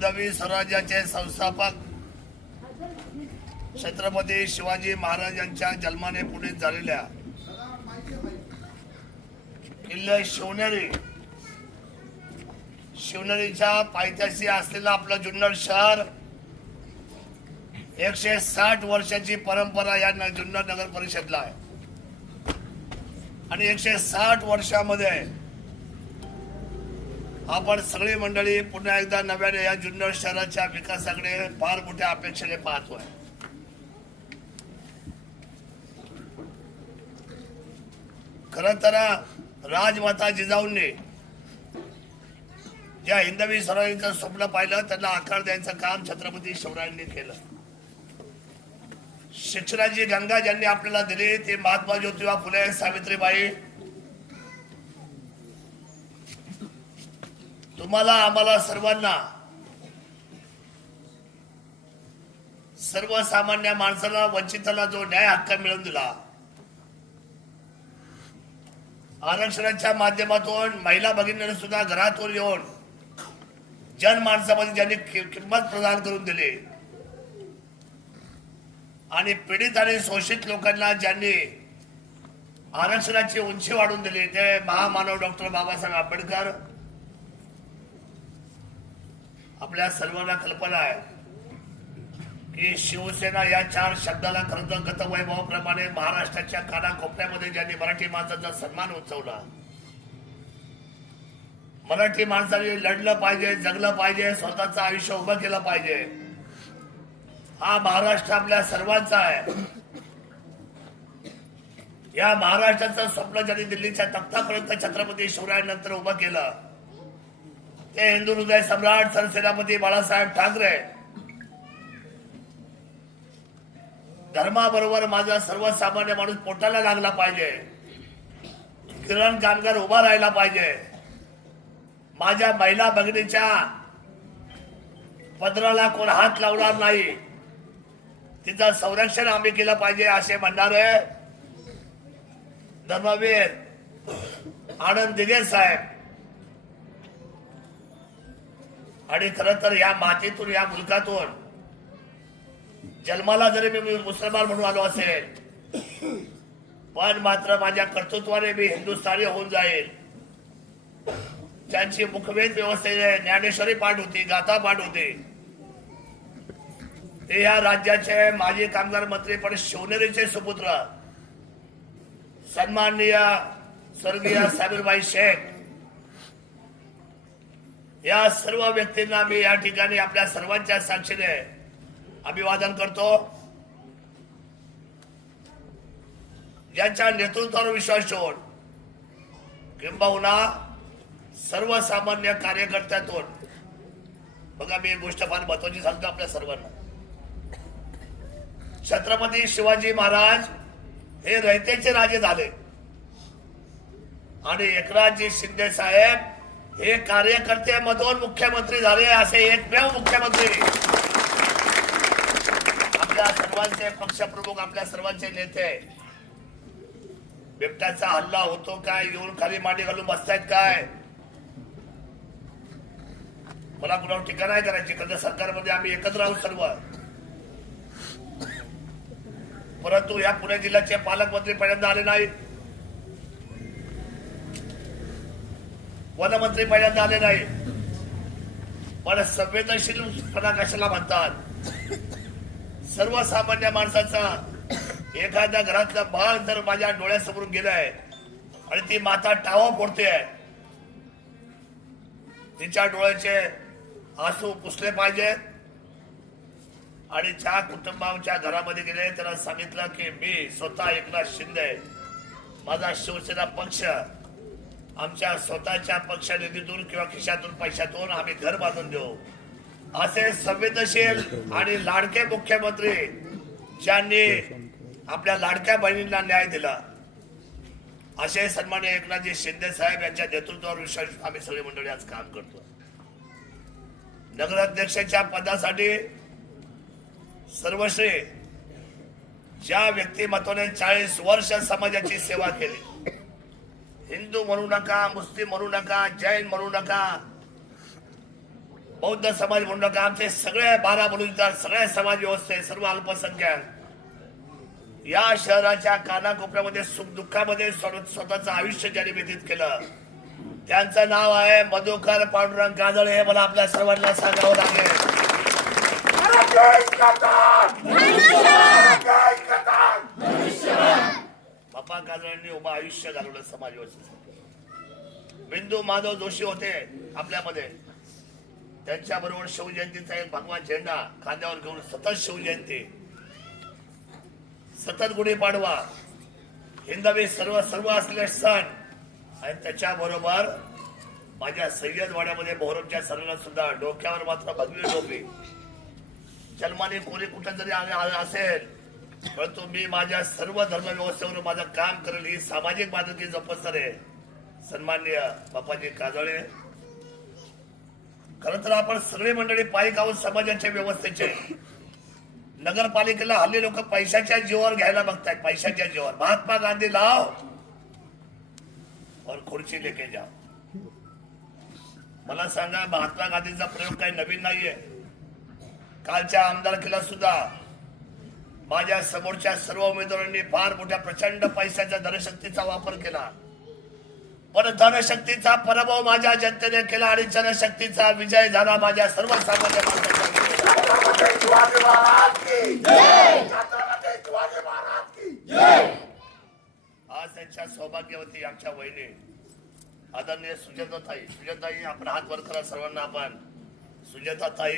हिंदवी स्वराज्याचे संस्थापक छत्रपती शिवाजी महाराजांच्या जन्माने पुढे झालेल्या किल्ले शिवनेरी. शिवनेरीच्या पायथ्याशी असलेलं आपलं जुन्नर शहर एकशे साठ वर्षाची परंपरा या न- जुन्नर नगर परिषदला आहे. आणि एकशे साठ वर्षामध्ये आपण सगळी मंडळी पुन्हा एकदा नव्याने या जुन्नर शहराच्या विकासाकडे फार मोठ्या अपेक्षेने पाहतोय. खर तर राजमाता जिजाऊंनी ज्या हिंदवी स्वराज्याचं स्वप्न पाहिलं त्यांना आकार द्यायचं काम छत्रपती शिवरायांनी केलं. शिक्षणाची गंगा ज्यांनी आपल्याला दिली ते महात्मा ज्योतिबा फुले सावित्रीबाई तुम्हाला आम्हाला सर्वांना सर्वसामान्य माणसाला वंचिताला जो न्याय हक्क मिळवून दिला आरक्षणाच्या माध्यमातून महिला भगिनींना सुद्धा घरातून येऊन जनमानसामध्ये ज्यांनी कि- किंमत प्रदान करून दिली आणि पीडित आणि शोषित लोकांना ज्यांनी आरक्षणाची उंची वाढवून दिली ते महामानव डॉक्टर बाबासाहेब आंबेडकर आपल्या सर्वांना कल्पना आहे की शिवसेना या चार शब्दाला खरं तर गतवैभवाप्रमाणे महाराष्ट्राच्या कानाकोपऱ्यामध्ये ज्यांनी मराठी माणसाचा सन्मान उंचवला. मराठी माणसाने लढलं पाहिजे जगलं पाहिजे स्वतःचं आयुष्य उभं केलं पाहिजे. हा महाराष्ट्र आपल्या सर्वांचा आहे. या महाराष्ट्राचं स्वप्न ज्यांनी दिल्लीच्या तख्तापर्यंत छत्रपती शिवरायांनंतर उभं केलं ते हिंदू हृदय सम्राट सरसेनापती बाळासाहेब ठाकरे. धर्माबरोबर माझा सर्वसामान्य माणूस पोटाला लागला पाहिजे. किरण कामगार उभा राहिला पाहिजे. माझ्या महिला भगिनीच्या पदराला कोण हात लावणार नाही. तिचं संरक्षण आम्ही केलं पाहिजे असे म्हणणारे धर्मवीर आनंद दिगे साहेब. आणि खर तर या मातीतून या मुलकातून जन्माला जरी मी मुसलमान म्हणून आलो असेल पण मात्र माझ्या कर्तृत्वाने मी हिंदुस्थानी होऊन जाईल. त्यांची मुखवेद व्यवस्थेने ज्ञानेश्वरी पाठ होती गाथा पाठ होती ते या राज्याचे माजी कामगार मंत्री पण शिवनेरीचे सुपुत्र सन्माननीय स्वर्गीय साबीरबाई शेख या सर्व व्यक्तींना मी या ठिकाणी आपल्या सर्वांच्या साक्षीने अभिवादन करतो. ज्यांच्या नेतृत्वावर विश्वास ठेवून किंबहुना सर्वसामान्य कार्यकर्त्यातून. बघा मी एक गोष्ट फार महत्वाची सांगतो आपल्या सर्वांना. छत्रपती शिवाजी महाराज हे रयतेचे राजे झाले. आणि एकनाथजी शिंदे साहेब हे कार्यकर्ते मधून मुख्यमंत्री झाले असे एकमेव मुख्यमंत्री. आपल्या सर्वांचे पक्षप्रमुख आपल्या सर्वांचे नेते. बिबट्याचा हल्ला होतो काय? येऊन खाली मांडी घालून बसतायत काय? मला कुणावर टीका नाही करायची. कारण सरकारमध्ये आम्ही एकत्र आहोत सर्व. परंतु या पुणे जिल्ह्याचे पालकमंत्री पहिल्यांदा आले नाहीत. वनमंत्री पहिल्यांदा आले नाही. पण संवेदनशीलपणा कशाला म्हणतात? सर्वसामान्य माणसाचा एखाद्या घरातलं बाळ जर माझ्या डोळ्यासमोरून गेलंय आणि ती माता टावा फोडते तिच्या डोळ्याचे आसू पुसले पाहिजेत. आणि ज्या कुटुंबाच्या घरामध्ये गेले त्यांना सांगितलं की मी स्वतः एकनाथ शिंदे माझा शिवसेना पक्ष आमच्या स्वतःच्या पक्ष निधीतून किंवा खिशातून पैशातून आम्ही घर बांधून देऊ. असे संवेदनशील आणि लाडके मुख्यमंत्री ज्यांनी आपल्या लाडक्या बहिणींना न्याय दिला असे सन्मान्य एकनाथजी शिंदे साहेब यांच्या नेतृत्वावर विश्वास आम्ही सगळी मंडळी आज काम करतो. नगराध्यक्षाच्या पदासाठी सर्वश्री ज्या व्यक्तिमत्वाने चाळीस वर्ष समाजाची सेवा केली हिंदू म्हणू नका मुस्लिम म्हणू नका जैन म्हणू नका बौद्ध समाज म्हणू नका आमचे सगळे बारा बलुचिस्तान सगळे समाज व्यवस्थे सर्व अल्पसंख्याक या शहराच्या कानाकोपऱ्यामध्ये सुख दुःखामध्ये स्वतःच स्वतःचं आयुष्य ज्यांनी व्यतीत केलं त्यांचं नाव आहे मधुकर पांडुरंग काजळे हे मला आपल्या सर्वांना सांगावं लागेल गप्पा काजळांनी उभं आयुष्य घालवलं समाज व्यवस्थेसाठी बिंदू माधव जोशी होते आपल्यामध्ये. त्यांच्या बरोबर शिवजयंतीचा एक भगवान झेंडा खांद्यावर घेऊन सतत शिवजयंती सतत गुढीपाडवा. हिंदवी सर्व सर्व असलेले सण. आणि त्याच्या बरोबर माझ्या सय्यद वाड्यामध्ये मोहरमच्या सणाला सुद्धा डोक्यावर मात्र भगवी डोपी जन्माने कोणी कुठं जरी आले असेल परंतु मी माझ्या सर्व धर्म व्यवस्थेवर माझं काम करेल ही सामाजिक बातकी जपस्तर आहे. सन्मान्य बापाजी काजळे. खर तर आपण सगळी मंडळी पायी आहोत समाजाच्या व्यवस्थेचे? नगरपालिकेला हल्ली लोक पैशाच्या जीवावर घ्यायला बघतायत पैशाच्या जीवावर. महात्मा गांधी लाव. और खुर्ची लेके जाओ. मला सांगा महात्मा गांधीचा प्रयोग काही नवीन नाहीये? कालच्या आमदारकीला सुद्धा माझ्या समोरच्या सर्व उमेदवारांनी फार मोठ्या प्रचंड पैशाच्या धनशक्तीचा वापर केला. पण धनशक्तीचा पराभव माझ्या जनतेने केला आणि जनशक्तीचा विजय झाला माझ्या सर्वसामान्य आज त्यांच्या सौभाग्यवती आमच्या वहिनी आदरणीय सुजाताताई. सुजाताई आपण हात वर करा सर्वांना आपण. सुजाताताई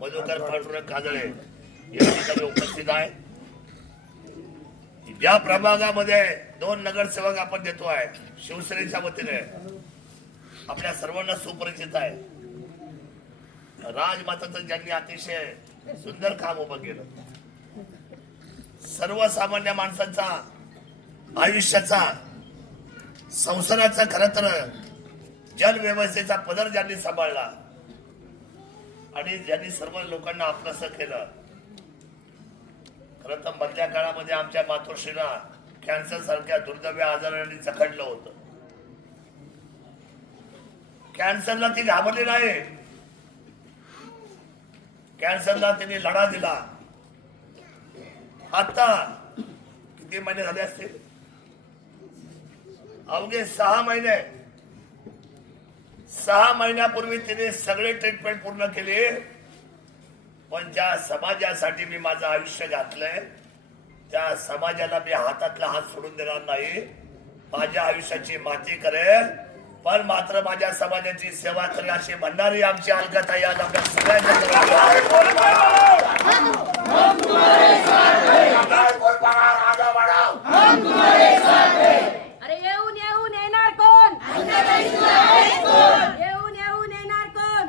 मधुकर पांडुरंग काजळे. या ठिकाणी उपस्थित आहे. ज्या प्रभागामध्ये दोन नगरसेवक आपण देतो आहे. शिवसेनेच्या वतीने. आपल्या सर्वांना सुपरिचित आहे. राजमाताचं ज्यांनी अतिशय सुंदर काम उभं केलं. सर्वसामान्य माणसाचा आयुष्याचा संसाराचा खर तर जनव्यवस्थेचा पदर ज्यांनी सांभाळला आणि ज्यांनी सर्व लोकांना आपलंसं केलं खरं तर मधल्या काळामध्ये आमच्या मातोश्रीला कॅन्सर सारख्या दुर्दैवी आजाराने चखडलं होतं. कॅन्सरला ती घाबरली नाही. कॅन्सरला तिने लढा दिला. आता किती महिने झाले असतील? अवघे सहा महिने. सहा महिन्यापूर्वी तिने सगळे ट्रीटमेंट पूर्ण केली. पण ज्या समाजासाठी मी माझं आयुष्य घातलंय त्या समाजाला मी हातातला हात सोडून देणार नाही. माझ्या आयुष्याची माती करेल. पण मात्र माझ्या समाजाची सेवा करेल अशी म्हणणारी आमची अलगताई आज आपल्या सगळ्यांच्या अरे येऊन येऊन येणार कोण येऊन येऊन येणार कोण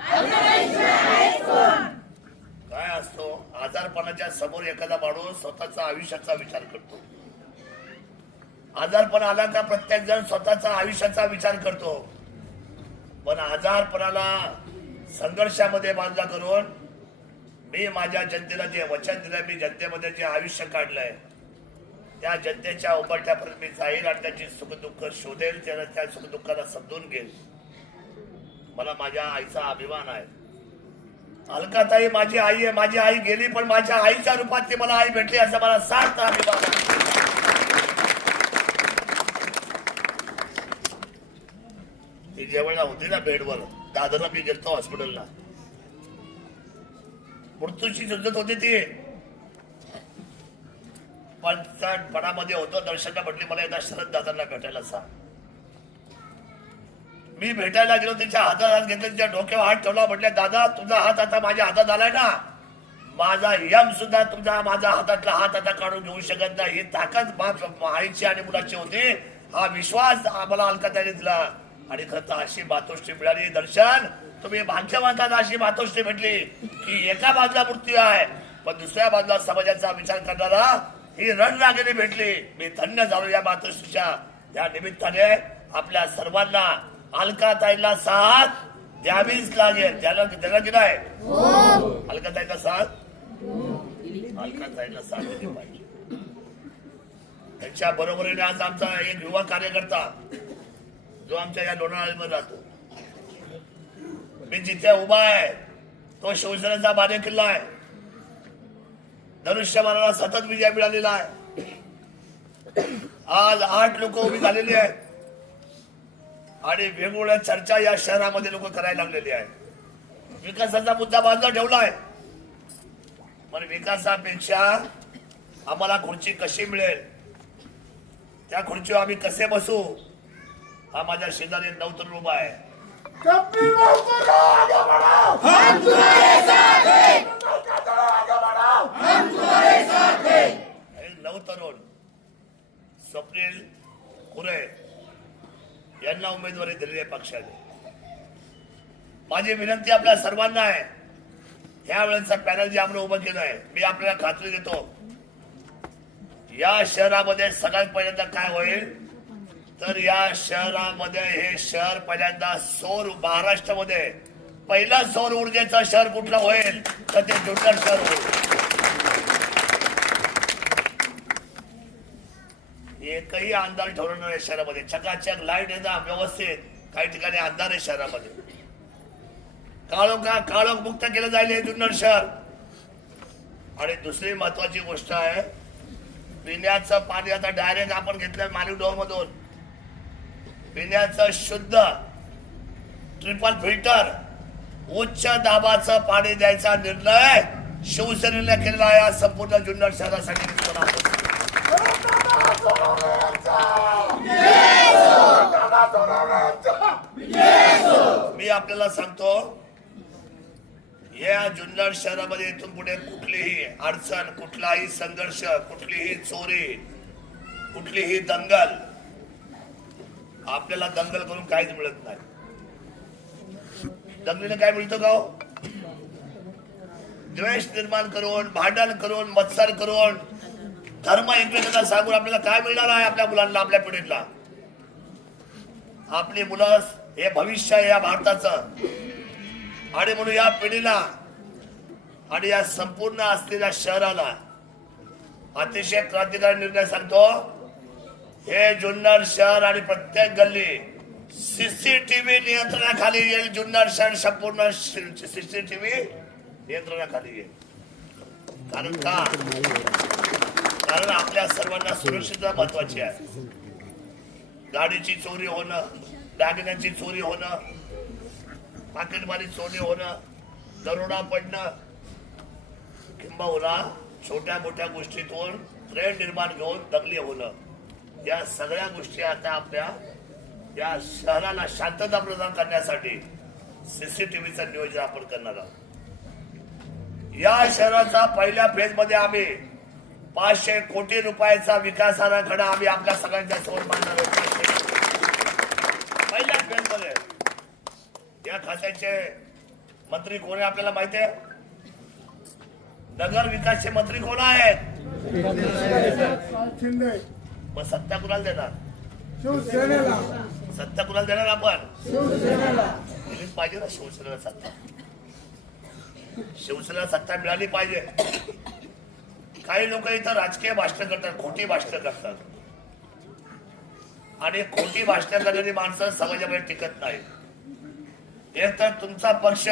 काय असतो आजारपणाच्या समोर एखादा माणूस स्वतःचा आयुष्याचा विचार करतो आजारपणा आला का प्रत्येक जण स्वतःचा आयुष्याचा विचार करतो. पण आजारपणाला संघर्षामध्ये बांधला करून मी माझ्या जनतेला जे वचन दिलं मी जनतेमध्ये जे आयुष्य काढलंय त्या जनतेच्या उंबरठ्यापर्यंत मी जाईल आणि त्याची सुखदुःख शोधेल त्याला त्या सुखदुःखाला समजून घेईल. मला माझ्या आईचा अभिमान आहे. अलकाताई माझी आई आहे माझी आई गेली पण माझ्या आईच्या रूपात ती मला आई भेटली असं मला सार्थ अभिमान आहे. ती जेवढा होती ना बेडवर. दादरला मी गेलतो हॉस्पिटलला. मृत्यूची झुंजत होती ती. पण पणामध्ये होतो दर्शनला म्हटली मला एकदा शरद दादांना भेटायला सांग. मी भेटायला गेलो तिच्या हातात हात घेतला तिच्या डोक्यावर हात ठेवला म्हटलं दादा तुझा हात आता माझ्या हातात आलाय ना. माझा यम सुद्धा तुझा माझा हातातला हात आता काढून घेऊ शकत नाही. ही ताकद आईची आणि मुलाची होती. हा विश्वास आम्हाला अलका त्याने दिला. आणि खरं तर अशी मातोश्री मिळाली. दर्शन तुम्ही भाग्यवंतात अशी मातोश्री भेटली की एका बाजूला मृत्यू आहे पण दुसऱ्या बाजूला समाजाचा विचार करणारा ही रणरागिणी भेटली. मी धन्य झालो या मातोश्रीच्या या निमित्ताने. आपल्या सर्वांना अलकाताईला साथ द्यावीच लागेल. त्याला त्याला दिला आहे अलकाताईला साथ? अलकाताईला साथ दिली पाहिजे. त्याच्या बरोबरीने आज आमचा एक युवा कार्यकर्ता जो आमच्या या लोणावळीमध्ये राहतो. मी जिथे उभा आहे तो शिवसेनेचा बाले किल्ला आहे. धनुष्यमानाला सतत विजय मिळालेला आहे. आज आठ लोक उभी झालेली आहेत. आणि वेगवेगळ्या चर्चा या शहरामध्ये लोक करायला लागलेली आहेत. विकासाचा मुद्दा बाजूला आहे पण विकासापेक्षा आम्हाला खुर्ची कशी मिळेल? त्या खुर्चीवर आम्ही कसे बसू? हा माझ्या शेजारी नवतरुण उभा आहे. नवतरुण स्वप्नील खुरे यांना उमेदवारी दिलेली आहे पक्षाने. माझी विनंती आपल्या सर्वांना आहे. ह्या वेळेचा पॅनल जे आपण उभं केलं आहे मी आपल्याला खात्री देतो या शहरामध्ये सगळ्यात पहिल्यांदा काय होईल? तर या शहरामध्ये हे शहर पहिल्यांदा सौर महाराष्ट्रामध्ये. पहिला सौर ऊर्जेचं शहर कुठलं होईल? तर ते जुन्नर शहर होईल. एकही अंधार ठरवणार नाही शहरामध्ये. चकाचक लाइट येतात व्यवस्थित. काही ठिकाणी अंधार आहे शहरामध्ये. काळोखा काळोख मुक्त केलं जाईल हे जुन्नर शहर. आणि दुसरी महत्वाची गोष्ट आहे पिण्याचं पाणी आता डायरेक्ट आपण घेतलं मालिक डोर मधून पिण्याचं शुद्ध ट्रिपल फिल्टर उच्च दाबाचं पाणी द्यायचा निर्णय शिवसेनेने केलेला आहे. संपूर्ण जुन्नर शहरासाठी मी मी आपल्याला सांगतो या जुन्नर शहरामध्ये इथून पुढे कुठलीही अडचण कुठलाही संघर्ष कुठलीही चोरी कुठलीही दंगल आपल्याला दंगल करून काहीच मिळत नाही. दंगलीने काय मिळतं का हो? द्वेष निर्माण करून भांडण करून मत्सर करून धर्म एकमेकांना सांगून आपल्याला काय मिळणार आहे आपल्या मुलांना आपल्या पिढीला? आपली मुलं हे भविष्य आहे या भारताचं. आणि म्हणून या पिढीला आणि या संपूर्ण असलेल्या शहराला अतिशय क्रांतिकारी निर्णय सांगतो. हे जुन्नर शहर आणि प्रत्येक गल्ली सीसीटीव्ही नियंत्रणाखाली येईल. जुन्नर शहर संपूर्ण सीसीटीव्ही नियंत्रणाखाली येईल. कारण का? कारण आपल्या सर्वांना सुरक्षितता महत्वाची आहे. गाडीची चोरी होणं दागिन्यांची चोरी होणं पाकिटमारी चोरी होणं दरोडा पडणं किंबहुना छोट्या मोठ्या गोष्टीतून ट्रेन निर्माण घेऊन दगली होणं. या सगळ्या गोष्टी आता आपल्या या शहराला शांतता प्रदान करण्यासाठी सीसीटीव्हीचं नियोजन आपण करणार आहोत. या शहराचा पहिल्या फेजमध्ये आम्ही पाचशे कोटी रुपयाचा विकास आराखडा आम्ही आपल्या सगळ्यांच्या समोर मांडणार आहोत. पहिल्या फेजमध्ये या खात्याचे मंत्री कोण आहे आपल्याला माहिती आहे? नगर विकासचे मंत्री कोण आहेत? शिंदे. मग सत्ता कुणाला देणार? शिवसेनेला. सत्ता कुणाला देणार आपण? शिवसेनेला. दिलीच पाहिजे ना शिवसेनेला सत्ता? शिवसेनेला सत्ता मिळाली पाहिजे. काही लोक इथं राजकीय भाषण करतात खोटी भाषण करतात. आणि खोटी भाषण करणारी माणसं समाजामध्ये टिकत नाही एक तर तुमचा पक्ष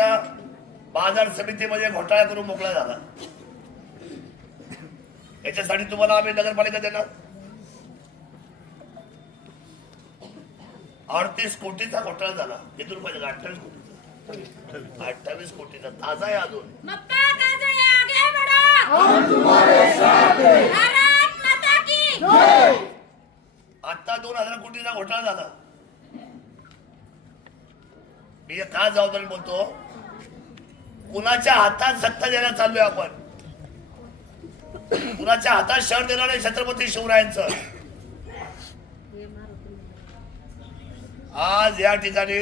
बाजार समितीमध्ये घोटाळा करून मोकळा झाला. याच्यासाठी तुम्हाला आम्ही नगरपालिका देणार? अडतीस कोटीचा घोटाळा झाला. किती रुपयाचा? अठ्ठावीस कोटीचा. अठ्ठावीस कोटीचा. ताजा आहे अजून. मक्का काजळे आगे बढ़ो हम तुम्हारे साथ भारत माता की. आता दोन हजार कोटीचा घोटाळा झाला. मी का जबाबदारी बोलतो. कुणाच्या हातात सत्ता द्यायला चाललोय आपण? कुणाच्या हातात शहर देणार आहे छत्रपती शिवरायांचं? आज या ठिकाणी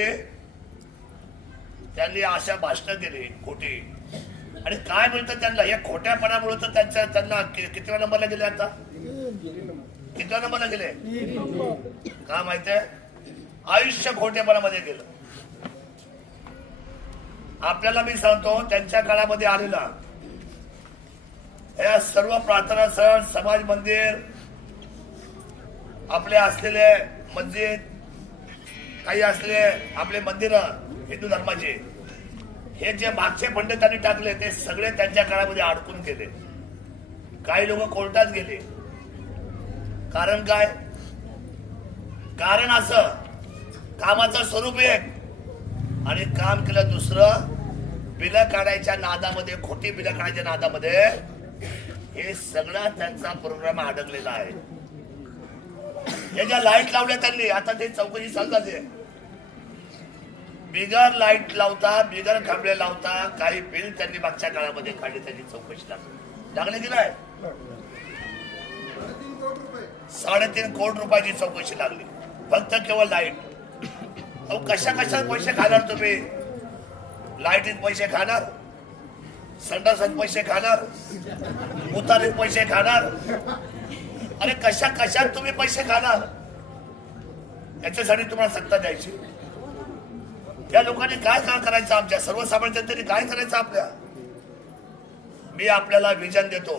त्यांनी अशा भाषणं केली खोटी. आणि काय मिळतं त्यांना? या खोट्यापणामुळे तर त्यांच्या त्यांना कि- कितव्या नंबरला गेले आता? कितव्या नंबरला गेले? का माहितीये आयुष्य खोटेपणामध्ये गेलं. आपल्याला मी सांगतो त्यांच्या काळामध्ये आलेला या सर्व प्रार्थना सण समाज मंदिर आपले असलेले मस्जिद काही असले आपले मंदिर हिंदू धर्माचे हे जे मागचे फंड त्यांनी टाकले ते सगळे त्यांच्या काळामध्ये अडकून गेले. काही लोक कोर्टात गेले. कारण काय? कारण असं कामाचं स्वरूप एक. आणि काम केलं दुसरं बिलं काढायच्या नादामध्ये खोटी बिलं काढायच्या नादामध्ये हे सगळा त्यांचा प्रोग्राम अडकलेला आहे. हे ज्या लाइट लावल्या त्यांनी आता ते चौकशी चालतात बिगर लाइट लावता बिगर खांबळे लावता काही बिल त्यांनी मागच्या काळामध्ये काढले त्यांनी चौकशी लागली. लागले की नाही? साडेतीन कोटी रुपयाची चौकशी लागली. फक्त केवळ लाइट अहो कशा कशा पैसे खाणार तुम्ही? लाईटीत पैसे खाणार? संडासात पैसे खाणार? उतारीत पैसे खाणार? अरे कशा कशात तुम्ही पैसे खाणार? याच्यासाठी तुम्हाला सत्ता द्यायची. त्या लोकांनी काय काय करायचं आमच्या? सर्वसामान्य जनतेने काय करायचं आपल्या? मी आपल्याला विजन देतो.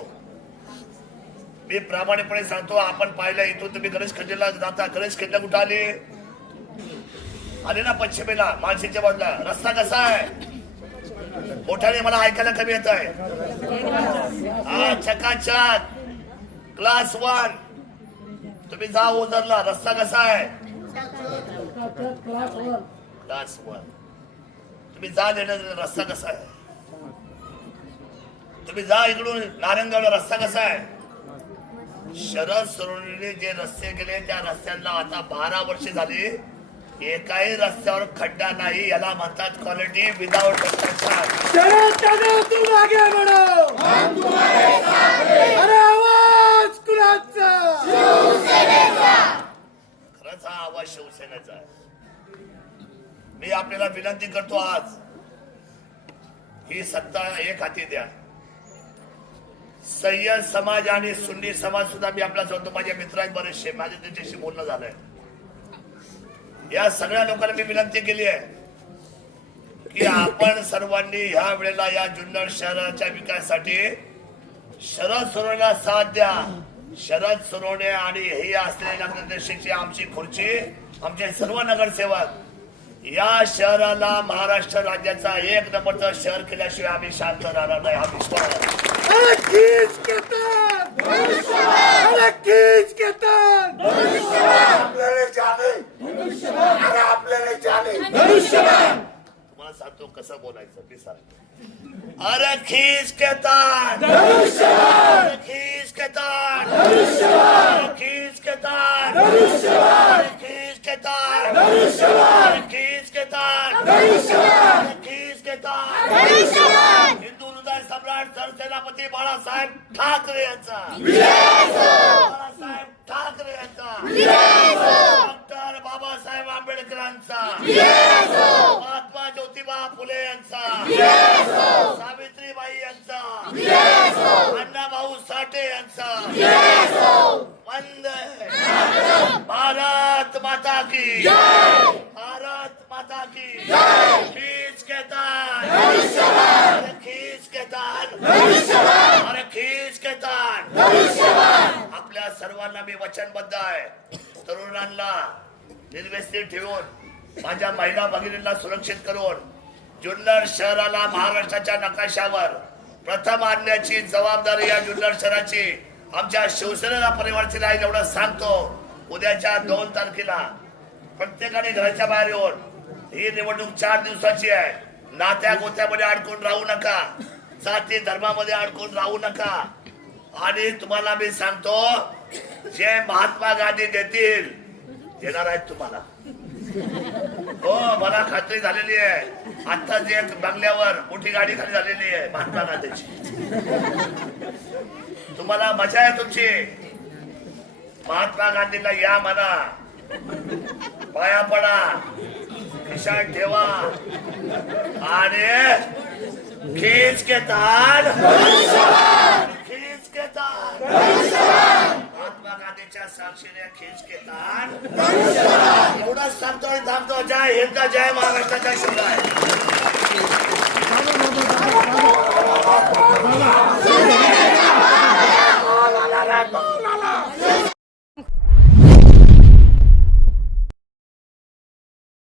मी प्रामाणिकपणे सांगतो आपण पाहिलं इथून तुम्ही गणेश खंडेला जाता गणेश खंडे कुठं आले? आले ना पश्चिमेला मानसीच्या बाजूला. रस्ता कसा आहे? मोठ्याने मला ऐकायला कमी येत आहे हा चकाचक. क्लास वन तुम्ही जा ओझरला रस्ता कसा आहे? क्लास वन तुम्ही जा देण्याचा रस्ता कसा आहे? तुम्ही जा इकडून नारायणगावला रस्ता कसा आहे? शरद सोनवणेने जे रस्ते गेले त्या रस्त्यांना आता बारा वर्ष झाली. एकाही रस्त्यावर खड्डा नाही याला म्हणतात क्वालिटी विदाउट आपल्याला विनंती करतो आज. ही सत्ता एक हाती द्या. सय्यद समाज आणि सुन्नी समाज सुद्धा मी आपला सांगतो माझ्या मित्रांनी बरेचसे माझे त्यांच्याशी बोलणं झालंय. या सगळ्या लोकांना मी विनंती केली आहे की आपण सर्वांनी ह्या वेळेला या जुन्नर शहराच्या विकासासाठी शरद सोनवणेला साथ द्या. शरद सोनवणे आणि हे असलेले नगराध्यक्षाची आमची खुर्ची आमचे सर्व नगरसेवक या शहराला महाराष्ट्र राज्याचा एक नंबरचं शहर केल्याशिवाय आम्ही शांत राहणार नाही. हा विश्वास. आपल्याला जाणे तुम्हाला सांगतो कसं बोलायचं मी सांगतो. अरे खीच के तान खीच के तान खीच के तान खीच के तान खीच के तान खीच के तान हिंदू हृदय सम्राट सरसेनापती बाळासाहेब ठाकरे यांचा। बाळासाहेब ठाकरे यांचा। डॉक्टर बाबासाहेब आंबेडकरांचा। ज्योतिबा फुले यांचा. सावित्रीबाई यांचा. अण्णाभाऊ साठे यांचा. वंदे. भारत माता की. भारत माता की. खींच अरे खींच के तान अरे खींच के तान आपल्या सर्वांना मी वचनबद्ध आहे. तरुणांना निर्व्यस्थित ठेवून माझ्या महिला भगिनींना सुरक्षित करून जुन्नर शहराला महाराष्ट्राच्या नकाशावर प्रथम आणण्याची जबाबदारी या जुन्नर शहराची आमच्या शिवसेनेला परिवर्तन आहे एवढं सांगतो. उद्याच्या दोन तारखेला प्रत्येकाने घराच्या बाहेर येऊन ही निवडणूक चार दिवसाची आहे. नात्या गोत्यामध्ये अडकून राहू नका. जाती धर्मामध्ये अडकून राहू नका. आणि तुम्हाला मी सांगतो जे महात्मा गांधी देतील देणार आहेत तुम्हाला. हो मला खात्री झालेली आहे. आता जे बंगल्यावर मोठी गाडी खाली झालेली आहे महात्मा गांधीची तुम्हाला मजा आहे तुमची. महात्मा गांधीला या म्हणा. पाया पडा. खिशात ठेवा. आणि खीच के तार. खीच के तार. महात्मा साक्षीने खीच के तान एवढंच थांबतो जय हिंद जय महाराष्ट्राच्या आहे